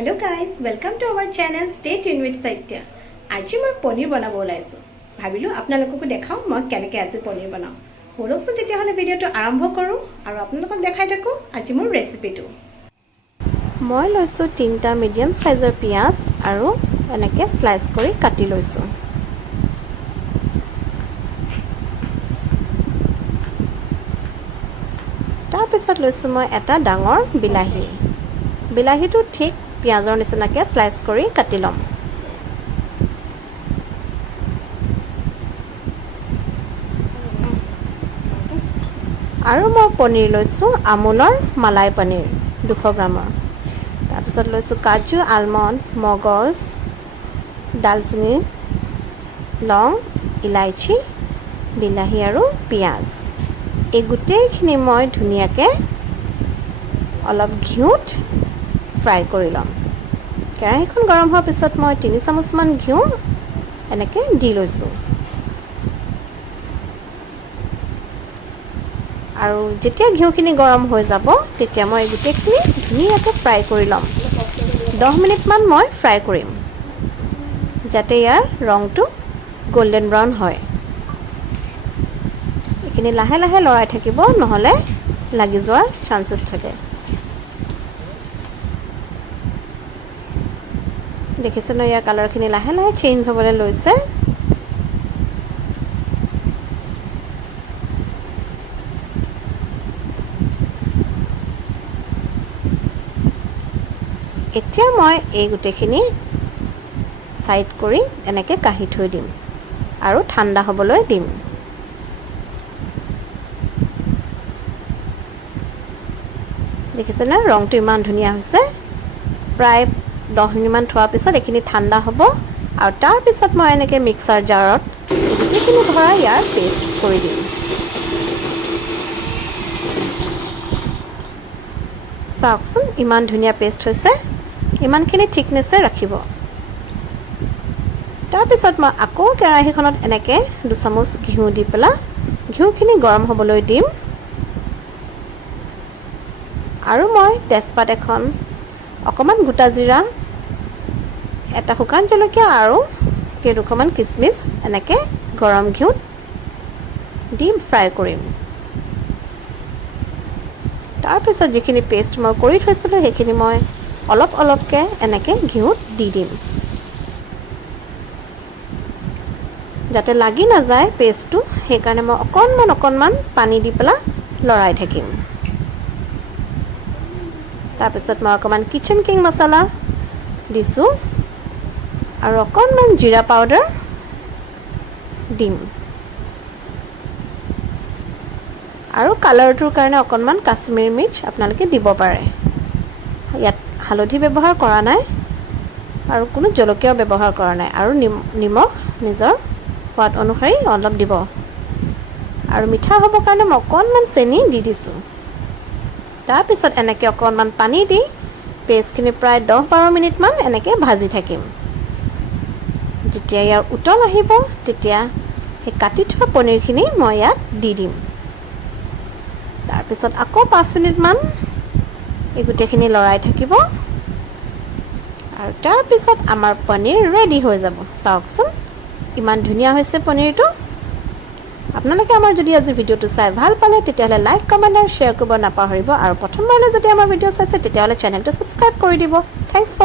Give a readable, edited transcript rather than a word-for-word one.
Hello guys, welcome to our channel. Stay tuned with Saitya. আজি মই পনীৰ বনাব ওলাইছো। ভাবিলো আপোনালোককো দেখাও মই কেনেকৈ আজি পনীৰ বনাও। বলকচোন তেতিয়াহলে ভিডিওটো আৰম্ভ কৰো আৰু আপোনালোকক দেখাই থাকো আজি মোৰ ৰেচিপিটো। মই লৈছো 3টা মিডিয়াম সাইজৰ পিয়াজ আৰু এনেকৈ স্লাইস কৰি কাটি লৈছো। তাৰ পিছত লৈছো মই এটা ডাঙৰ বিলাহী। বিলাহীটো ঠিক পিয়াজৰ নিচিনাকৈ স্লাইস কৰি কাটি লম। আৰু মই পনীৰ লৈছো আমুলৰ মালাই পনীৰ 200 গ্ৰামৰ। তাৰ পিছত লৈছো কাজু, আলমণ্ড, মগজ, দালচিনি, লং, ইলাইচি, বিলাহী আৰু পিয়াজ। এই গোটেইখিনি মই ধুনীয়াকৈ অলপ ঘিউত ফ্ৰাই কৰি লম। কেৰাহীখন গৰম হোৱাৰ পিছত মই 3 চামুচমান ঘিউ এনেকৈ দি লৈছোঁ। আৰু যেতিয়া ঘিউখিনি গৰম হৈ যাব তেতিয়া মই গোটেইখিনি ধুনীয়াকৈ ফ্ৰাই কৰি ল'ম। 10 মিনিটমান মই ফ্ৰাই কৰিম যাতে ইয়াৰ ৰংটো গোল্ডেন ব্ৰাউন হয়। এইখিনি লাহে লাহে লৰাই থাকিব, নহ'লে লাগি যোৱাৰ চান্সেছ থাকে। দেখিছে ন, ইয়াৰ কালাৰখিনি লাহে লাহে চেঞ্জ হ'বলৈ লৈছে। এতিয়া মই এই গোটেইখিনি সাইড কৰি এনেকৈ কাঢ়ি থৈ দিম আৰু ঠাণ্ডা হ'বলৈ দিম। দেখিছে না, ৰংটো ইমান ধুনীয়া হৈছে। প্ৰায় 10 মিনিটমান থোৱাৰ পিছত এইখিনি ঠাণ্ডা হ'ব আৰু তাৰ পিছত মই এনেকৈ মিক্সাৰ জাৰত গোটেইখিনি ভৰাই ইয়াৰ পেষ্ট কৰি দিম। চাওকচোন ইমান ধুনীয়া পেষ্ট হৈছে। ইমানখিনি থিকনেছে ৰাখিব। তাৰপিছত মই আকৌ কেৰাহীখনত এনেকৈ 2 চামুচ ঘিউ দি পেলাই ঘিউখিনি গৰম হ'বলৈ দিম। আৰু মই তেজপাত এখন, অকণমান গোটা জিৰা, এটা শুকান জলকীয়া আৰু কেইটুকুৰামান কিচমিচ এনেকৈ গৰম ঘিউত দি ফ্ৰাই কৰিম। তাৰপিছত যিখিনি পেষ্ট মই কৰি থৈছিলোঁ সেইখিনি মই অলপ অলপকৈ এনেকৈ ঘিউত দি দিম যাতে লাগি নাযায় পেষ্টটো। সেইকাৰণে মই অকণমান পানী দি পেলাই লৰাই থাকিম। তাৰপিছত মই অকণমান কিচেন কিং মছলা দিছোঁ আৰু অকণমান জিৰা পাউডাৰ দিম আৰু কালাৰটোৰ কাৰণে অকণমান কাশ্মীৰী মিৰ্চ আপোনালোকে দিব পাৰে। ইয়াত হালধি ব্যৱহাৰ কৰা নাই আৰু কোনো জলকীয়াও ব্যৱহাৰ কৰা নাই। আৰু নিমখ নিজৰ সোৱাদ অনুসৰি অলপ দিব। আৰু মিঠা হ'বৰ কাৰণে মই অকণমান চেনি দি দিছোঁ। তাৰপিছত এনেকৈ অকণমান পানী দি পেষ্টখিনি প্ৰায় 10-12 মিনিটমান এনেকৈ ভাজি থাকিম। যেতিয়া ইয়াৰ উতল আহিব তেতিয়া সেই কাটি থোৱা পনীৰখিনি মই ইয়াত দি দিম। তাৰপিছত আকৌ 5 মিনিটমান এই গোটেইখিনি লৰাই থাকিব আৰু তাৰপিছত আমাৰ পনীৰ ৰেডি হৈ যাব। চাওকচোন ইমান ধুনীয়া হৈছে পনীৰটো। আপোনালোকে আমাৰ যদি আজি ভিডিঅ'টো চাই ভাল পালে তেতিয়াহ'লে লাইক, কমেণ্ট আৰু শ্বেয়াৰ কৰিব নাপাহৰিব। আৰু প্ৰথমবাৰলৈ যদি আমাৰ ভিডিঅ' চাইছে তেতিয়াহ'লে চেনেলটো ছাবস্ক্ৰাইব কৰি দিব। Thanks for